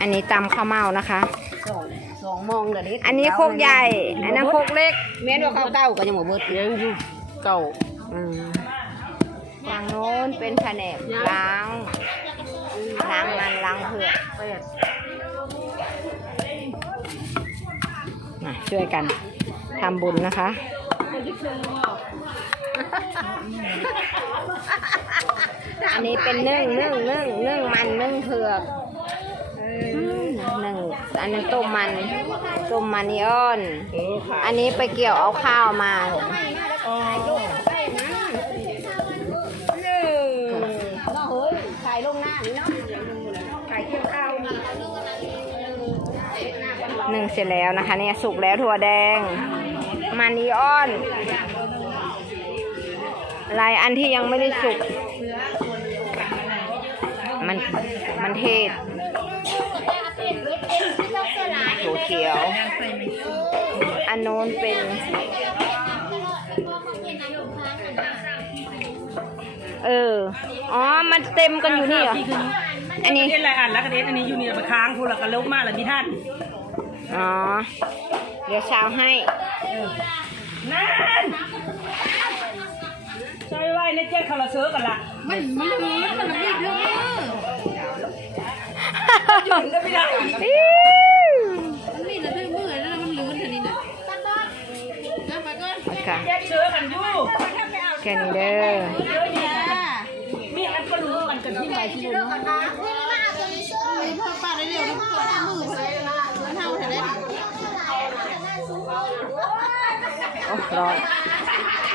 อันนี้ตำข้าวเมานะคะ สองสองโมองเดี๋ยวนี้อันนี้โคกใหญ่ อันนั้นโคกเล็กแม่นว่าข้าวเก้าก็ยังบ่เบิดยังอยู่เก่าอืมฝั่งโน้นเป็นแผนกล้างล้างมันล้างเผือกแปดมาช่วยกันทำบุญนะคะอันนี้เป็นนึ่งนึ่งนึ่งนึ่งมันนึ่งเผือก หนึ่งอันนี้ต้มมันต้มมันนีออนเออค่ะอันนี้ไปเกี่ยวเอาข้าวมาอ๋อก็เฮ้ยขายลงหน้านี่เนาะขายเกี่ยวข้าวมีหนึ่งเสร็จแล้วนะคะเนี่ยสุกแล้วถั่วแดง มันนีออนลายอันที่ยังไม่ได้สุก มันมันเทศถั่วเขียว อันโน้นเป็นเออ อ๋อ มันเต็มกันอยู่นี่เหรอ อันนี้เล่นอะไรอ่านแล้วก็เด็ดอันนี้อยู่นี่มาค้างพูดแล้วก็ลบมาแล้วพี่ท่าน อ๋อ เดี๋ยวเช้าให้นั่นใช่ ไว้ในเจ๊คาราเซอร์กันละมันมันเหลือมันมีเด้อหยุดก็ไม่ได้มันมีนะเด้อมือแล้วมันเหลืออันนี้น่ะนะไปก่อนค่ะแยกเชื้อกันอยู่แค่นี้เด้อมีอันก็รู้มันกันที่ไหนที่รู้มีพ่อป้าได้เร็วนะพ่อมือพอดีมันเท่าเท่าได้โอ้ร้อน